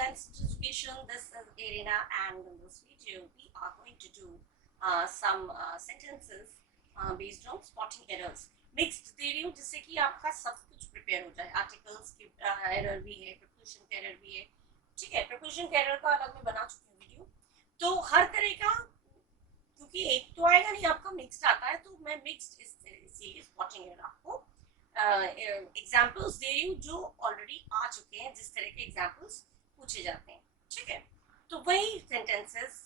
and education. This is Irina, and in this video, we are going to do some sentences based on spotting errors. Mixed दे रही हूँ जिससे कि आपका सब कुछ प्रिपेयर हो जाए. आर्टिकल्स की एरर भी है, प्रीपोजिशन का एरर भी है. ठीक है, प्रीपोजिशन का एरर का अलग मैं बना चुकी हूँ वीडियो. तो हर तरह का, क्योंकि एक तो आएगा नहीं, आपका मिक्स्ड आता है, तो मैं मिक्स्ड इसीलिए स्पॉटिंग एरर आपको एग्जाम्पल्स दे रही हूँ जो ऑलरेडी आ चुके हैं, जिस तरह के एग्जाम्पल्स पूछे जाते हैं. ठीक है, तो वही सेंटेंसेस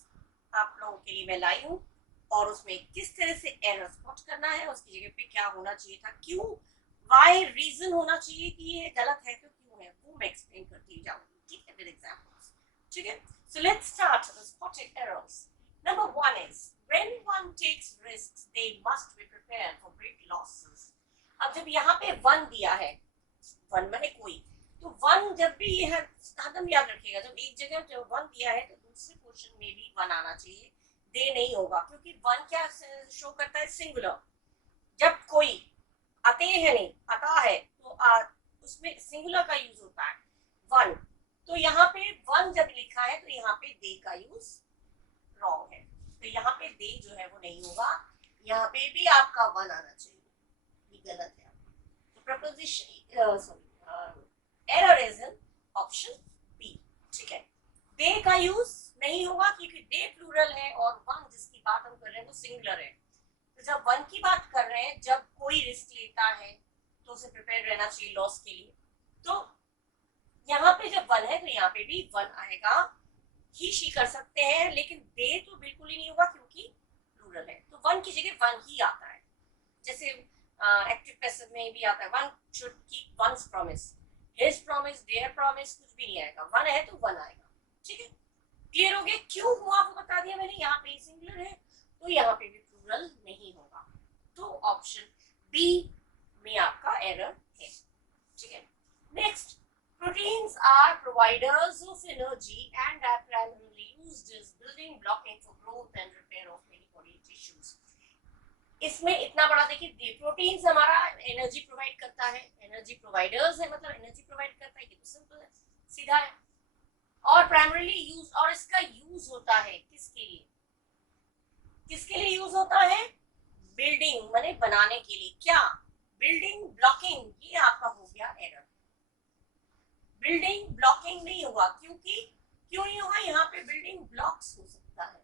आप लोगों के लिए मैं लाई हूँ, और उसमें किस तरह से एरर स्पॉट करना है, उसकी जगह पे क्या होना चाहिए था, क्यों, वाई, रीजन होना चाहिए कि ये गलत है तो क्यों है, वो मैं एक्सप्लेन करती जाऊंगी. ठीक है, विद एग्जाम्पल्स. ठीक है, so let's start spotting errors. Number one is when one takes risks, they must be prepared for great losses. अब जब यहाँ पे वन दिया है, वन माने कोई, तो वन जब भी ये है हरदम याद रखिएगा, जब एक जगह जब वन दिया है तो दूसरे क्वेश्चन में भी वन आना चाहिए. दे नहीं होगा, क्योंकि वन क्या शो करता है, सिंगुलर. जब कोई आते हैं नहीं आता है तो उसमें सिंगुलर का यूज होता है वन. तो यहाँ पे वन जब लिखा है तो यहाँ पे दे का यूज रॉन्ग है, तो यहाँ पे दे जो है वो नहीं होगा, यहाँ पे भी आपका वन आना चाहिए, ये गलत है. तो proposition sorry error is in option B. ठीक है, दे का यूज नहीं होगा क्योंकि दे प्लूरल है और वन जिसकी बात हम कर रहे हैं वो सिंगुलर है. तो जब वन की बात कर रहे हैं, जब कोई रिस्क लेता है तो उसे प्रिपेयर रहना चाहिए लॉस के लिए. तो यहाँ पे जब वन है तो यहाँ पे भी वन आएगा. ही शी कर सकते हैं, लेकिन दे तो बिल्कुल ही नहीं होगा क्योंकि प्लूरल है, तो वन की जगह वन ही आता है. जैसे एक्टिव पैसिव में भी आता है, one should keep one's promise, his promise, their promise, कुछ भी नहीं आएगा, वन है तो वन आएगा. ठीक है, क्लियर हो गया क्यों हुआ वो बता दिया मैंने. यहाँ पे सिंगुलर है तो यहाँ पे भी प्लूरल नहीं होगा, तो ऑप्शन बी में आपका एरर है. ठीक है, next, proteins are providers of energy and are primarily used as building blocking for growth and repair of many body tissues. इसमें इतना बड़ा देखिए, प्रोटीन्स हमारा एनर्जी प्रोवाइड करता है, एनर्जी प्रोवाइडर्स है मतलब एनर्जी प्रोवाइड करता है, ये तो सिंपल है, सीधा है. और प्राइमरीली यूज, और इसका यूज होता है किसके लिए, किसके लिए यूज होता है, बिल्डिंग माने बनाने के लिए. क्या, बिल्डिंग ब्लॉकिंग, ये आपका हो गया एरर. बिल्डिंग ब्लॉकिंग नहीं होगा, क्योंकि क्यों नहीं होगा, यहाँ पे बिल्डिंग ब्लॉक्स हो सकता है,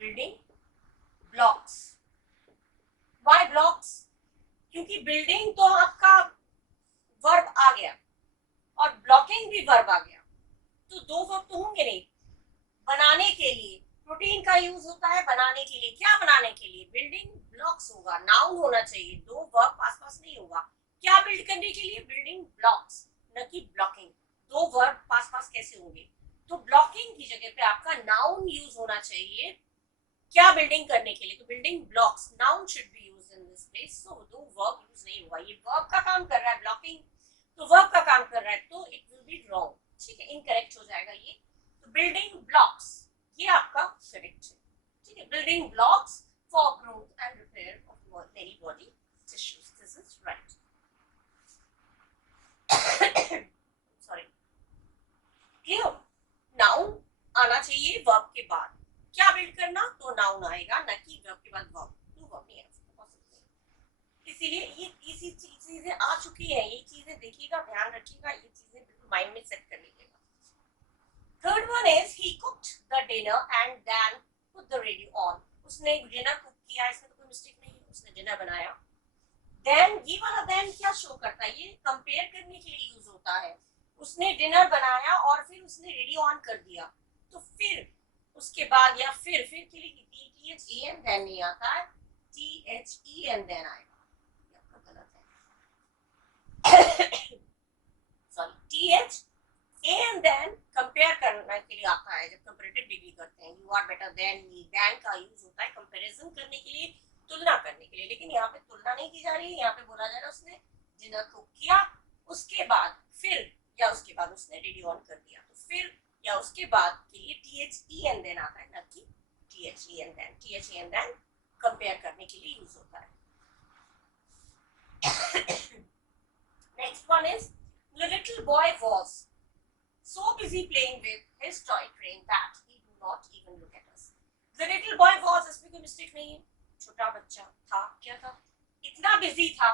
बिल्डिंग ब्लॉक्स. व्हाई ब्लॉक्स, क्योंकि बिल्डिंग तो आपका वर्ब आ गया और ब्लॉकिंग भी वर्ब आ गया, तो दो वर्ब तो होंगे नहीं. बनाने के लिए प्रोटीन का यूज होता है, बनाने के लिए, क्या बनाने के लिए, बिल्डिंग ब्लॉक्स होगा, नाउन होना चाहिए, दो वर्ब पास पास नहीं होगा. क्या बिल्ड करने के लिए, बिल्डिंग ब्लॉक्स, न कि ब्लॉकिंग. दो वर्ब पास पास कैसे होंगे, तो ब्लॉकिंग की जगह पे आपका नाउन यूज होना चाहिए. क्या बिल्डिंग करने के लिए, तो building blocks, noun should be used in this place. So दो वर्ब यूज नहीं हुआ, ये वर्ब का काम कर रहा है, ब्लॉकिंग तो वर्ब का काम कर रहा है, तो इट विल बी रॉन्ग. ठीक है, इनकरेक्ट हो जाएगा ये. तो बिल्डिंग ब्लॉक्स ये आपका करेक्ट है. ठीक है, building blocks for growth and repair of many body tissues, this is right. Sorry, clear. Noun आना चाहिए वर्ब के बाद. क्या बिल्ड करना, तो नाउन आएगा, न कि वर्ब के बाद वर्ब. टू वर्ब नहीं आ सकता, इसीलिए ये इसी चीजें आ चुकी है, ये चीजें देखिएगा, ध्यान रखिएगा, ये चीजें बिल्कुल माइंड में सेट कर लीजिएगा. Third one is he cooked the dinner and then put the radio on. उसने डिनर कुक किया, इसमें तो कोई मिस्टेक नहीं है, उसने डिनर बनाया. देन, ये वाला देन क्या शो करता है, ये कंपेयर करने के लिए यूज होता है. उसने डिनर बनाया और फिर उसने रेडियो ऑन कर दिया, तो फिर उसके बाद या फिर के लिए T H E N then नहीं आता है, T H E N then आएगा, ये आपका गलत है. Sorry, T H A N than compare करने के लिए आता है. जब कंपैरेटिव डिग्री करते हैं, you are better than me, than का यूज होता है कंपैरिजन करने के लिए, तुलना करने के लिए. लेकिन यहाँ पे तुलना नहीं की जा रही है, यहाँ पे बोला जा रहा है उसने डिनर कुक किया, उसके बाद फिर या उसके बाद उसने रेडियो ऑन कर दिया, तो फिर या उसके बाद के लिए T H E N then आता है, न कि T H E N then. T H E N than compare करने के लिए यूज होता है. Next one is the little boy was. so busy playing with his toy train that he did not even look at us. The little boy was, इसमें कोई mistake नहीं है, छोटा बच्चा था, क्या था, इतना बिजी था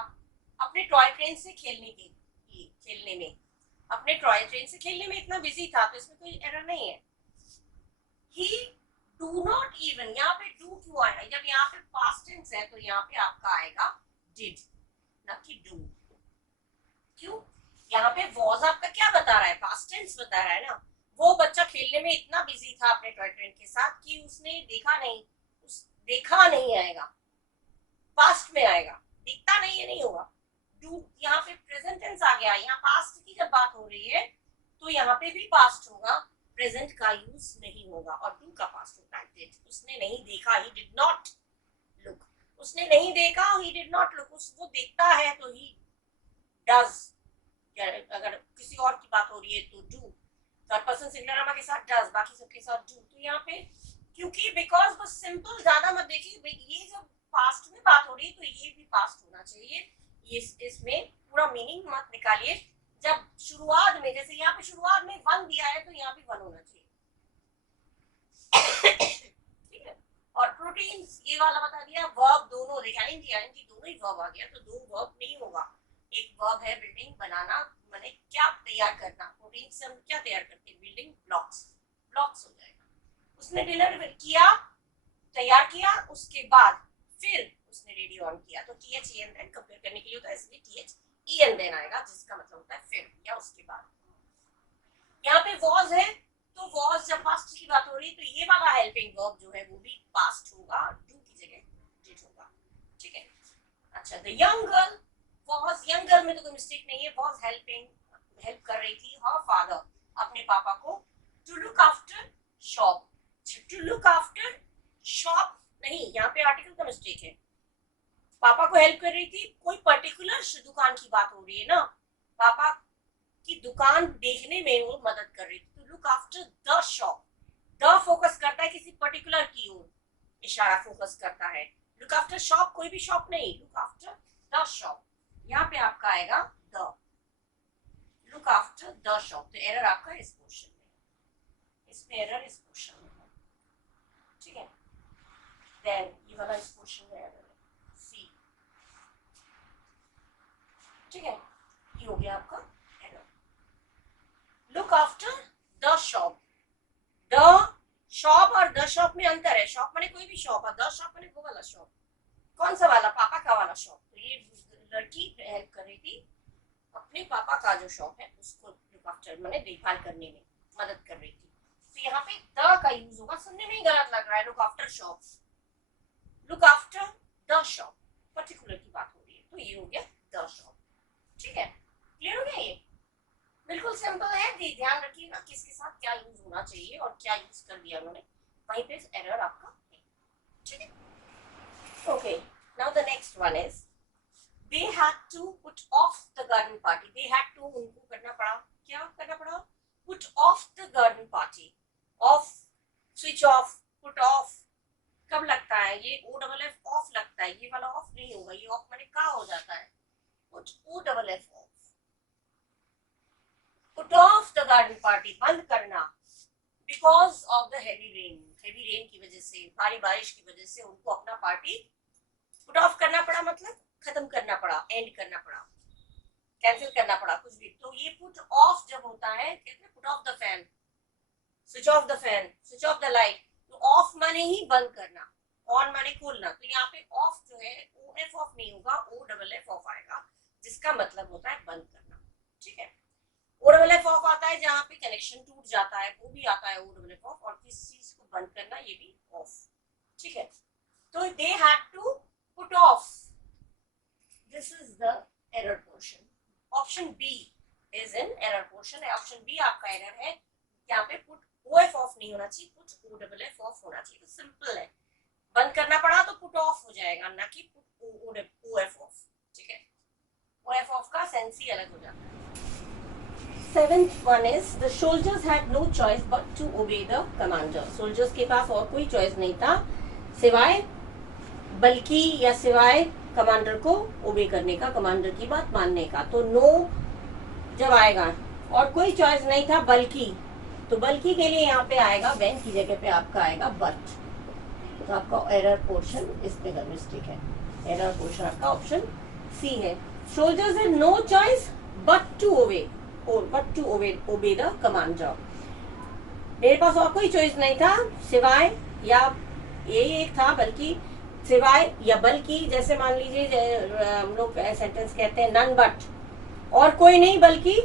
अपने टॉय ट्रेन से खेलने में, अपने टॉय ट्रेन से खेलने में इतना बिजी था, तो इसमें कोई एरर नहीं है. He do not even, यहाँ पे do क्यों आएगा, जब यहाँ पे past tense है तो यहाँ पे आपका आएगा did, ना कि do. क्यों? यहाँ पे was आपका क्या बता रहा है, past tense बता रहा है ना. वो बच्चा खेलने में इतना बिजी था अपने टॉय ट्रेन के साथ कि उसने देखा नहीं आएगा, पास्ट में आएगा, दिखता नहीं है, नहीं होगा. डू यहाँ पे प्रेजेंट टेंस आ गया, यहाँ पास्ट की जब बात हो रही है तो यहाँ पे भी पास्ट होगा, प्रेजेंट का यूज नहीं होगा, और डू का पास्ट होता है डिड. उसने नहीं देखा, ही डिड नॉट लुक. उसने नहीं देखा, ही डिड नॉट लुक. वो देखता है तो ही डज. अगर किसी और की बात हो रही है तो डू, थर्ड पर्सन सिंगुलर नाम के साथ डज, बाकी सबके साथ डू. तो यहाँ पे क्योंकि बिकॉज बस सिंपल, ज्यादा मत देखिए, ये जब पास्ट में बात हो रही है तो ये भी पास्ट होना चाहिए. इसमें पूरा मीनिंग मत निकालिए. जब शुरुआत में, जैसे यहाँ पे शुरुआत में वन दिया है तो यहाँ भी वन होना चाहिए. ठीक है. और प्रोटीन्स ये वाला बता दिया. वर्ब दोनों यानी दोनों ही वर्ब आ गया, तो दो वर्ब नहीं होगा. एक वर्ब है बिल्डिंग, बनाना, माने क्या तैयार करना. प्रोटीन से हम क्या तैयार करते हैं, बिल्डिंग ब्लॉक्स हो जाएगा. उसने डिनर किया, तैयार किया, उसके बाद फिर उसने रेडियो ऑन किया, तो THEN देन कंपेयर करने के लिए होता है, इसलिए THEN देन आएगा, जिसका मतलब होता है फिर या उसके बाद. यहाँ पे वॉज है तो वॉज जब पास्ट की बात हो रही है तो ये वाला हेल्पिंग वर्ब जो है वो भी पास्ट होगा, डू की जगह डिड होगा. ठीक है. अच्छा, the young girl was, young girl में तो कोई मिस्टेक नहीं है, वॉज हेल्प कर रही थी हर फादर, अपने पापा को, to look after shop. To look after shop नहीं, यहाँ पे आर्टिकल का मिस्टेक है. पापा को हेल्प कर रही थी, कोई पर्टिकुलर दुकान की बात हो रही है ना, पापा की दुकान देखने में वो मदद कर रही थी. To look after the shop, the focus करता है किसी पर्टिकुलर की ओर, इशारा फोकस करता है. लुक आफ्टर शॉप कोई भी शॉप नहीं, लुक आफ्टर द शॉप. यहाँ पे आपका आएगा the, look after the shop. तो एरर आपका इस क्वेश्चन में, इसमें एरर इस क्वेश्चन में. ठीक है. देन ये वाला इस क्वेश्चन में एरर है, सी. ठीक है. ये हो गया आपका error. Look after the shop. The shop और द शॉप में अंतर है. शॉप माने कोई भी शॉप, और द शॉप माने वो वाला शॉप. कौन सा वाला, पापा का वाला शॉप. तो ये लड़की हेल्प कर रही थी अपने पापा का जो शॉप है उसको लुक आफ्टर माने देखभाल करने में मदद कर रही थी. तो यहाँ पे द का यूज होगा. सुनने में ही गलत लग रहा है, look after shop, look after the shop, particular की बात हो रही है, तो ये हो गया द शॉप. ठीक है. क्लियर हो गया. ये बिल्कुल सिंपल है. ध्यान रखिएगा किसके साथ क्या यूज होना चाहिए और क्या यूज कर दिया उन्होंने, वहीं पे एरर आपका है. ठीक है. Okay, now the next one is they had to put off the garden party. They had to, उनको करना पड़ा, क्या करना पड़ा, put off the garden party. Off, switch off, put off कब लगता है, ये OFF ऑफ लगता है, ये वाला ऑफ नहीं होगा. ये ऑफ माने का हो जाता है, put OFF of. put off the garden party, बंद करना, because of the heavy rain. heavy rain की वजह से, भारी बारिश की वजह से उनको अपना पार्टी put off करना पड़ा, मतलब खत्म करना पड़ा, एंड करना पड़ा, कैंसिल करना पड़ा, कुछ भी. तो ये पुट ऑफ जब होता है, कहते हैं put off the fan, switch off the fan, switch off the light. तो ऑफ माने ही बंद करना, ऑन माने खोलना. तो यहाँ पे ऑफ जो है OF ऑफ नहीं होगा, OFF ऑफ आएगा, जिसका मतलब होता है बंद करना. ठीक है. OFF ऑफ आता है जहाँ पे कनेक्शन टूट जाता है, वो भी आता है OFF ऑफ. और किस चीज को बंद करना, ये भी ऑफ. ठीक है. तो they had to put off. This is the error portion. Option B is in error portion. Option B आपका error है. यहाँ पे put OF off नहीं होना चाहिए, put OFF off होना चाहिए. तो सिंपल है, बंद करना पड़ा तो put off हो जाएगा, ना कि put OF off. ठीक है. OF off का सेंस ही अलग हो जाता है. 7th one is the soldiers had no choice but to obey the commander. Soldiers के पास और कोई choice नहीं था सिवाय बल्कि या सिवाय कमांडर को ओबे करने का, कमांडर की बात मानने का. तो नो जब आएगा और कोई चॉइस नहीं था बल्कि, तो बल्कि के लिए यहाँ पे आएगा व्हेन की जगह पे आपका आएगा बट। तो आपका एरर पोर्शन इस पे मिस्टेक है, एरर पोर्शन आपका ऑप्शन सी है। Soldiers have no choice but to obey the commander. मेरे पास और कोई चॉइस नहीं था सिवाय, या ये एक था बल्कि, सिवाय या बल्कि, जैसे मान लीजिए हम लोग सेंटेंस कहते हैं नन बट, और कोई नहीं बल्कि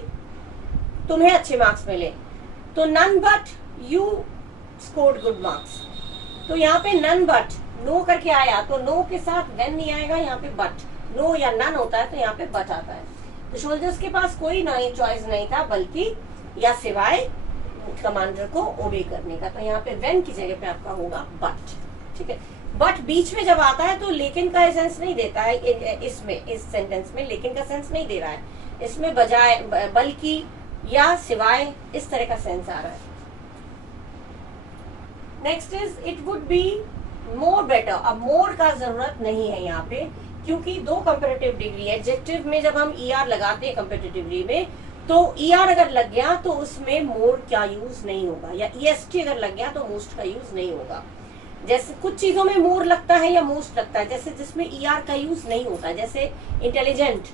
तुम्हें अच्छे मार्क्स मिले, तो none but you scored good marks. तो यहाँ पे नन बट नो करके आया, तो नो के साथ व्हेन नहीं आएगा, यहाँ पे बट, नो या नन होता है तो यहाँ पे बट आता है। तो सोल्जर्स के पास कोई नई चॉइस नहीं था बल्कि या सिवाय कमांडर को ओबे करने का, तो यहाँ पे व्हेन की जगह पे आपका होगा बट। ठीक है, बट बीच में जब आता है तो लेकिन का सेंस नहीं देता है, इसमें इस सेंटेंस में लेकिन का सेंस नहीं दे रहा है, इसमें बजाय बल्कि या सिवाय इस तरह का सेंस आ रहा है। Next is it would be more better. अब मोर का जरूरत नहीं है यहाँ पे, क्योंकि दो कंपैरेटिव डिग्री है। एडजेक्टिव में जब हम ईआर लगाते हैं कंपैरेटिव डिग्री में, तो ईआर अगर लग गया तो उसमें मोर का यूज नहीं होगा, या ईएसटी अगर लग गया तो मोस्ट का यूज नहीं होगा। जैसे कुछ चीजों में मोर लगता है या मोस्ट लगता है, जैसे जिसमें ईआर का यूज नहीं होता, जैसे इंटेलिजेंट,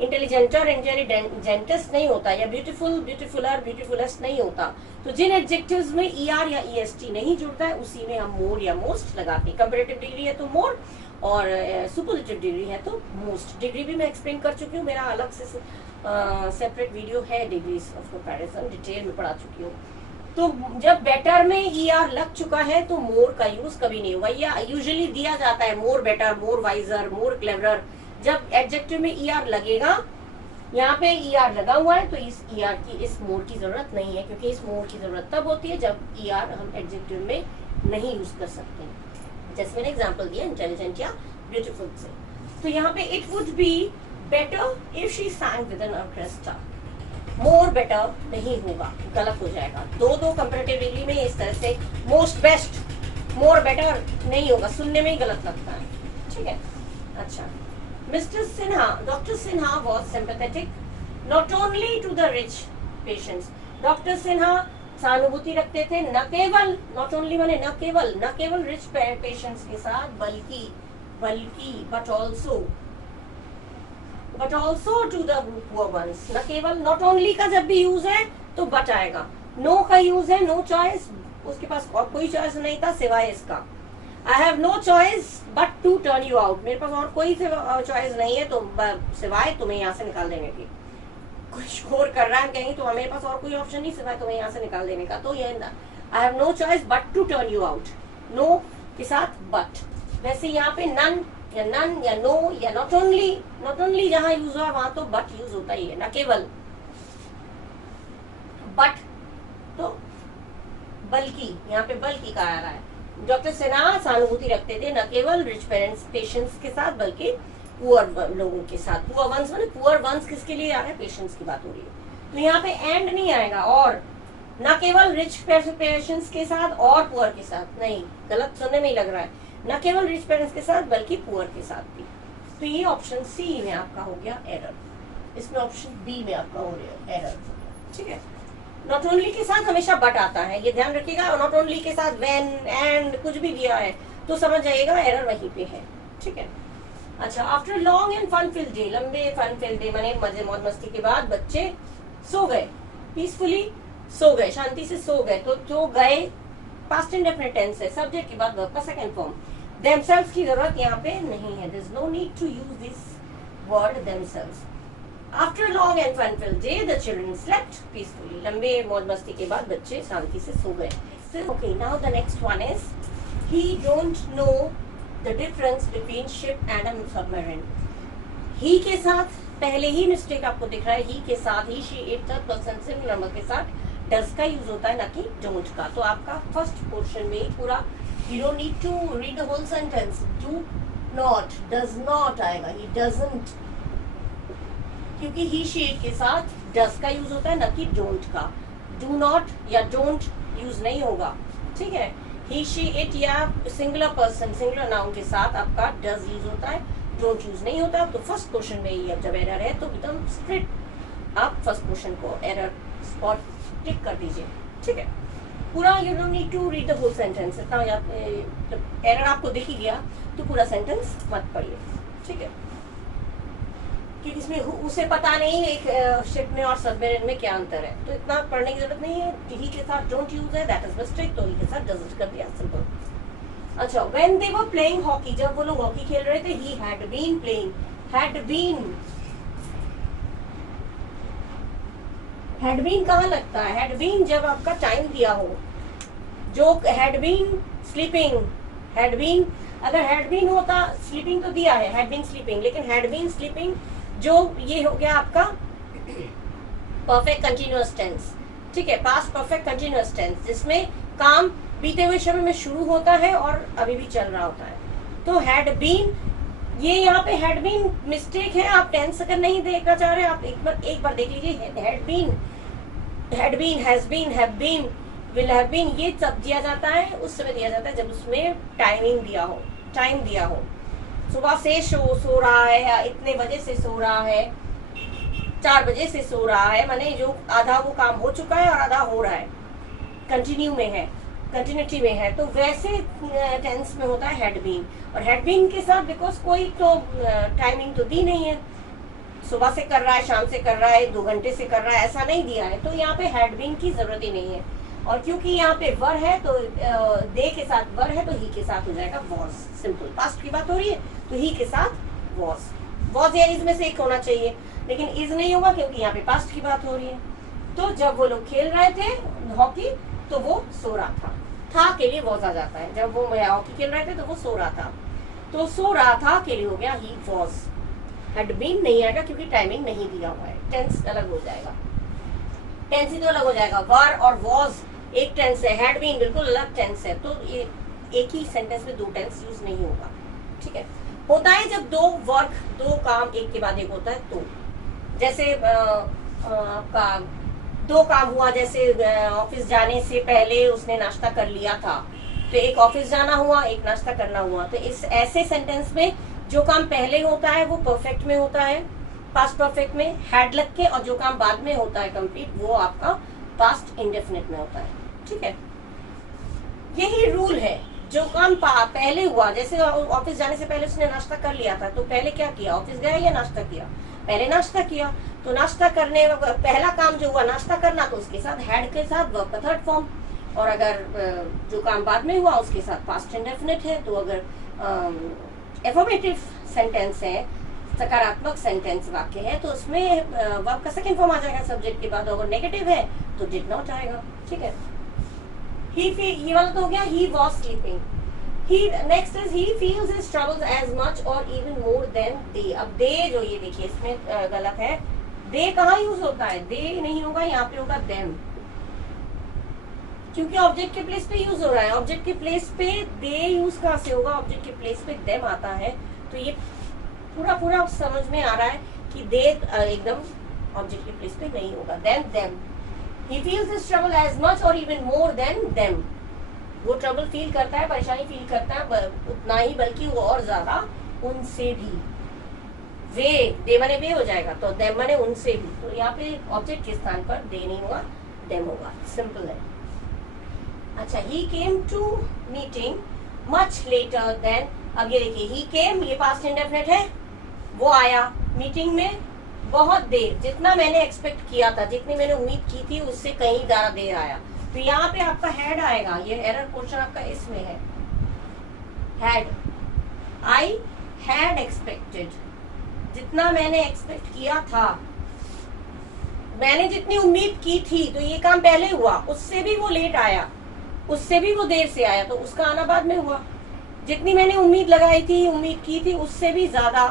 इंटेलिजेंटर, इंटेलिजेंटेस्ट नहीं होता, या ब्यूटीफुल, ब्यूटीफुलर, ब्यूटीफुलेस्ट नहीं होता। तो जिन एडजेक्टिव्स में ईआर या ईएसटी नहीं जुड़ता है उसी में हम मोर या मोस्ट लगाते हैं। कंपैरेटिव डिग्री है तो मोर, और सुपरलेटिव डिग्री है तो मोस्ट। डिग्री भी मैं एक्सप्लेन कर चुकी हूँ, मेरा अलग से सेपरेट वीडियो है डिग्रीज ऑफ कंपैरिजन, डिटेल में पढ़ा चुकी हूँ। तो जब बेटर में ईआर लग चुका है तो मोर का यूज कभी नहीं होगा, या यूजुअली दिया जाता है मोर बेटर, मोर वाइजर, मोर क्लेवर। जब एडजेक्टिव में ईआर लगेगा, यहाँ पे ईआर लगा हुआ है तो इस ईआर की, इस मोर की जरूरत नहीं है, क्योंकि इस मोर की जरूरत तब होती है जब ईआर हम एडजेक्टिव में नहीं यूज कर सकते। जैसे मैंने एग्जांपल दिया इंटेलिजेंट या ब्यूटीफुल से। तो यहाँ पे it would be better if she sang with an orchestra. More better नहीं होगा, गलत हो जाएगा। दो कंपैरेटिव डिग्री में इस तरह से मोस्ट बेस्ट, मोर बेटर नहीं होगा, सुनने में ही गलत लगता है। ठीक है, अच्छा। Mister Sinha, doctor Sinha was sympathetic not only to the rich patients. Doctor Sinha सहानुभूति रखते थे न केवल, नॉट ओनली माने न केवल रिच पेशेंट्स के साथ, बल्कि but also to the poor ones. न केवल, नॉट ओनली का जब भी यूज है तो बट आएगा। नो का यूज है, नो चॉइस, उसके पास और कोई चॉइस नहीं था सिवाय इसका। I have no choice but to turn you out. मेरे पास और कोई चॉइस नहीं है तो सिवाय तुम्हें यहाँ से निकाल देने की। कोई शोर कर रहा है कहीं तो मेरे पास और कोई ऑप्शन नहीं सिवाय तुम्हें यहाँ से निकाल देने का। तो ये I have no choice but to turn you out, no के साथ बट। वैसे यहाँ पे नन या नो या नॉट ओनली जहाँ यूज हुआ वहां तो बट यूज होता ही है, न केवल। बट तो बल्कि, यहाँ पे बल्कि का आ रहा है। डॉक्टर सिन्हा सहानुभूति रखते थे न केवल रिच पेशेंट्स के साथ बल्कि पुअर लोगों के साथ। पुअर वंस माने पुअर वंस किसके लिए आ रहा है, पेशेंट्स की बात हो रही है। तो यहाँ पे एंड नहीं आएगा, और न केवल रिच पेशेंट्स के साथ और पुअर के साथ नहीं, गलत सुनने में ही लग रहा है। न केवल रिच पेरेंट्स के साथ बल्कि पुअर के साथ भी। तो ये ऑप्शन सी में आपका हो गया एरर, इसमें ऑप्शन बी में आपका हो गया एरर। ठीक है, नॉट ओनली के साथ हमेशा बट आता है, ये ध्यान रखिएगा। नॉट ओनली के साथ व्हेन, एंड कुछ भी दिया है तो समझ जाइएगा एरर वहीं पे है। ठीक है, अच्छा। After long and fun filled day, लंबे फन फिल्ड डे माने मजे मौज मस्ती के बाद बच्चे सो गए, पीसफुली सो गए, शांति से सो गए। तो जो गए पास्ट इंडेफिनिट टेंस है, सब्जेक्ट के बाद वर्ब का सेकंड फॉर्म। themselves की जरूरत यहाँ पे नहीं है, there is no need to use this word themselves. After a long and fun-filled day, the children slept peacefully. लंबे मौज मस्ती के बाद बच्चे शांति से सो गए। Okay, now the next one is he don't know the difference between ship and a submarine. He के साथ पहले ही मिस्टेक आपको दिख रहा है, he के साथ he, she, it, third person singular number के साथ does का यूज होता है ना कि don't का। तो आपका फर्स्ट पोर्शन में ही पूरा, you don't need to read the whole sentence. Do not, does not आएगा, he doesn't, क्योंकि he she it के साथ does का यूज होता है ना कि don't का। do not या don't यूज नहीं होगा। ठीक है, he she it या सिंगुलर पर्सन सिंगुलर नाउन के साथ आपका does यूज होता है, don't यूज नहीं होता। तो फर्स्ट क्वेश्चन में ही अब जब एरर है तो एकदम स्ट्रिक्ट आप फर्स्ट क्वेश्चन को एरर स्पॉट टिक कर दीजिए, ठीक है। पूरा you don't need to read the whole sentence, इतना जब एरर आपको दिख ही गया तो पूरा सेंटेंस मत पढ़िए, ठीक है, क्योंकि इसमें उसे पता नहीं एक शिप में और सबमरीन में क्या अंतर है, तो इतना पढ़ने की जरूरत नहीं है। ही के साथ डोंट यूज है, दैट इज मिस्टेक, तो ही के साथ डजंट कर दिया, सिंपल। अच्छा, when they were playing hockey, जब वो लोग हॉकी खेल रहे थे, he had been playing, had been कहाँ लगता है? हैड बीन जब आपका टाइम दिया हो, जो had been sleeping, had been, अगर हैड बीन होता, स्लीपिंग तो दिया है, हैड बीन स्लीपिंग, लेकिन हैड बीन स्लीपिंग जो ये हो गया आपका परफेक्ट कंटिन्यूअस टेंस, ठीक है, पास्ट परफेक्ट कंटिन्यूअस टेंस, जिसमें काम बीते हुए समय में शुरू होता है और अभी भी चल रहा होता है। तो हैड बीन, ये यहाँ पे हैड बीन मिस्टेक है, आप टेंस अगर नहीं देखना चाह रहे, आप एक बार देख लीजिए। Had been, has been, have been, will have been, ये सब दिया जाता है, उस समय दिया जाता है जब उसमें टाइमिंग दिया हो, टाइम दिया हो, सुबह से सो रहा है, या इतने बजे से सो रहा है, 4 बजे से सो रहा है, माने जो आधा वो काम हो चुका है और आधा हो रहा है, कंटिन्यू में है, कंटिन्यूटी में है, तो वैसे टेंस में होता है हैड बीन। और हैड बीन के साथ बिकॉज कोई तो टाइमिंग तो दी नहीं है, सुबह से कर रहा है, शाम से कर रहा है, 2 घंटे से कर रहा है, ऐसा नहीं दिया है, तो यहाँ पे हैड बीन की जरूरत ही नहीं है। और क्योंकि यहाँ पे वर है, तो दे के साथ वर है, तो ही के साथ हो जाएगा वॉज, सिंपल, पास्ट की बात हो रही है तो ही के साथ वॉज या इज में से एक होना चाहिए, लेकिन इज नहीं होगा क्योंकि यहाँ पे पास्ट की बात हो रही है। तो जब वो लोग खेल रहे थे हॉकी, तो वो सो रहा था के लिए वॉज आ जाता है, जब वो हॉकी खेल रहे थे तो वो सो रहा था, तो सो रहा था के लिए हो गया ही वॉज। हैड बीन नहीं आएगा क्योंकि टाइमिंग नहीं दिया हुआ है, टेंस अलग हो जाएगा, टेंस ही तो अलग हो जाएगा, वर और वॉज एक टेंस है, हैड बीन बिल्कुल अलग टेंस है, तो ये एक ही सेंटेंस में 2 टेंस यूज नहीं होगा, ठीक है। होता है जब 2 वर्क, 2 काम एक के बाद एक होता है, तो जैसे आपका 2 काम हुआ, जैसे ऑफिस जाने से पहले उसने नाश्ता कर लिया था, तो एक ऑफिस जाना हुआ, एक नाश्ता करना हुआ, तो इस ऐसे सेंटेंस में जो काम पहले होता है वो परफेक्ट में होता है, पास्ट परफेक्ट में हैड लग के, और जो काम बाद में होता है कंप्लीट, वो आपका पास्ट इंडेफिनिट में होता है, ठीक है। यही रूल है, जो काम पहले हुआ, जैसे ऑफिस जाने से पहले उसने नाश्ता कर लिया था, तो पहले क्या किया, ऑफिस गया या नाश्ता किया? पहले नाश्ता किया, तो नाश्ता करने, पहला काम जो हुआ नाश्ता करना, तो उसके साथ हैड के साथ वर्ब का थर्ड फॉर्म, और अगर जो काम बाद में हुआ उसके साथ पास्ट इंडेफिनिट है। तो अगर एफर्मेटिव सेंटेंस है, सकारात्मक सेंटेंस वाक्य है, तो उसमें वर्ब का सेकंड फॉर्म आ जाएगा सब्जेक्ट के बाद, अगर नेगेटिव है तो डिड नॉट आएगा, ठीक है। ये वाला तो हो गया he was sleeping. Next is he feels his troubles as much और इवन मोर देन दे। अब दे जो ये देखिए इसमें गलत है, दे कहाँ यूज होता है, दे नहीं होगा, यहाँ पे होगा देम, क्योंकि ऑब्जेक्ट के प्लेस पे यूज हो रहा है। ऑब्जेक्ट के प्लेस पे दे यूज कहाँ से होगा, ऑब्जेक्ट के प्लेस पे देम आता है, तो ये पूरा समझ में आ रहा है कि दे एकदम ऑब्जेक्ट के प्लेस पे नहीं होगा, then them. He feels his trouble as much or even more than them. वो ट्रबल फील करता है, परेशानी फील करता है उतना ही, बल्कि वो और ज्यादा उनसे भी। दे माने वे हो जाएगा, तो देम माने उनसे भी, तो यहाँ पे ऑब्जेक्ट के स्थान पर दे नहीं होगा, देम होगा, सिंपल है। अच्छा, he came to meeting much later than, अब ये देखिए he came, ये पास्ट इंडेफिनिट है, वो आया मीटिंग में बहुत देर, जितना मैंने एक्सपेक्ट किया था, जितनी मैंने उम्मीद की थी उससे कहीं ज्यादा देर आया, तो यहाँ पे आपका हैड आएगा, ये एरर पोर्शन आपका इसमें है, हैड, आई हैड एक्सपेक्टेड, जितना मैंने एक्सपेक्ट किया था, मैंने जितनी उम्मीद की थी, तो ये काम पहले हुआ, उससे भी वो लेट आया, उससे भी वो देर से आया, तो उसका आना बाद में हुआ। जितनी मैंने उम्मीद लगाई थी, उम्मीद की थी, उससे भी ज्यादा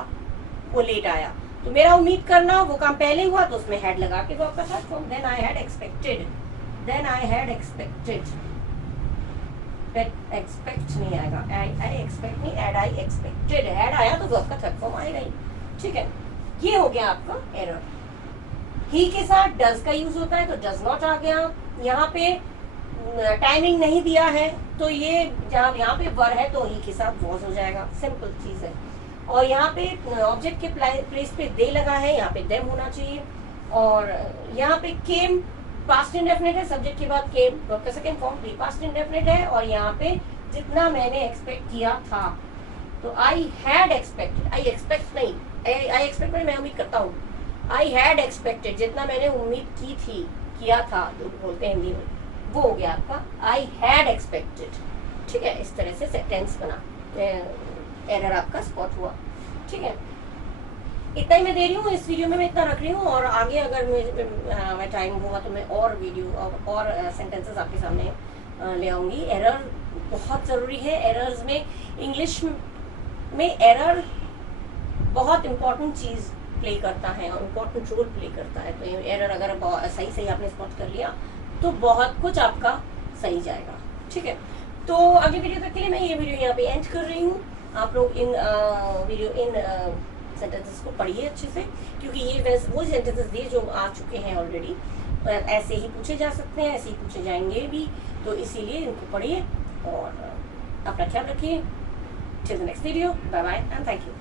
वो लेट आया, तो मेरा उम्मीद करना वो काम पहले हुआ, तो उसमें हैड लगा के वो आपका था, तो then I had expected, expect नहीं आएगा, आई एक्सपेक्ट नहीं, आई एक्सपेक्टेड, हैड आया तो वो आपका थर्ड फॉर्म आएगा ही, ठीक है। ये हो गया आपका एरर। ही के साथ डज का यूज होता है, तो डज नॉट आ गया, यहाँ पे टाइमिंग नहीं दिया है, तो ये जब यहाँ पे वर है तो ही के साथ वॉज हो जाएगा, सिंपल चीज है। और यहाँ पे ऑब्जेक्ट के प्लेस पे दे लगा है, यहाँ पे देम होना चाहिए, और यहाँ पे केम पास्ट इंडेफिनिट है, सब्जेक्ट के बाद केम, वर्ब का second form pre past indefinite है, और यहाँ पे जितना मैंने एक्सपेक्ट किया था, तो आई हैड एक्सपेक्टेड, आई एक्सपेक्ट नहीं, आई एक्सपेक्ट मैं उम्मीद करता हूँ, आई हैड एक्सपेक्टेड, जितना मैंने उम्मीद की थी, किया था जो बोलते हैं हिंदी में, वो हो गया आपका आई हैड एक्सपेक्टेड। ठीक है, इस तरह से सेंटेंस बना, एरर आपका स्पॉट हुआ। ठीक है, इतना ही मैं दे रही हूँ इस वीडियो में, मैं इतना रख रही हूँ, और आगे अगर मैं टाइम हुआ तो मैं और वीडियो और सेंटेंसेस आपके सामने ले आऊँगी। एरर बहुत ज़रूरी है, एरर्स में, इंग्लिश में एरर बहुत इम्पोर्टेंट चीज़ प्ले करता है और इम्पोर्टेंट रोल प्ले करता है। तो एरर अगर सही सही आपने स्पॉट कर लिया तो बहुत कुछ आपका सही जाएगा। ठीक है, तो अगली वीडियो तक के लिए मैं ये वीडियो यहाँ पे एंड कर रही हूँ। आप लोग इन सेंटेंसेस को पढ़िए अच्छे से, क्योंकि ये वो सेंटेंसेस दिए जो आ चुके हैं ऑलरेडी, ऐसे ही पूछे जा सकते हैं, ऐसे ही पूछे जाएंगे भी, तो इसीलिए इनको पढ़िए और अपना ख्याल रखिए। Till the next video, bye bye and thank you.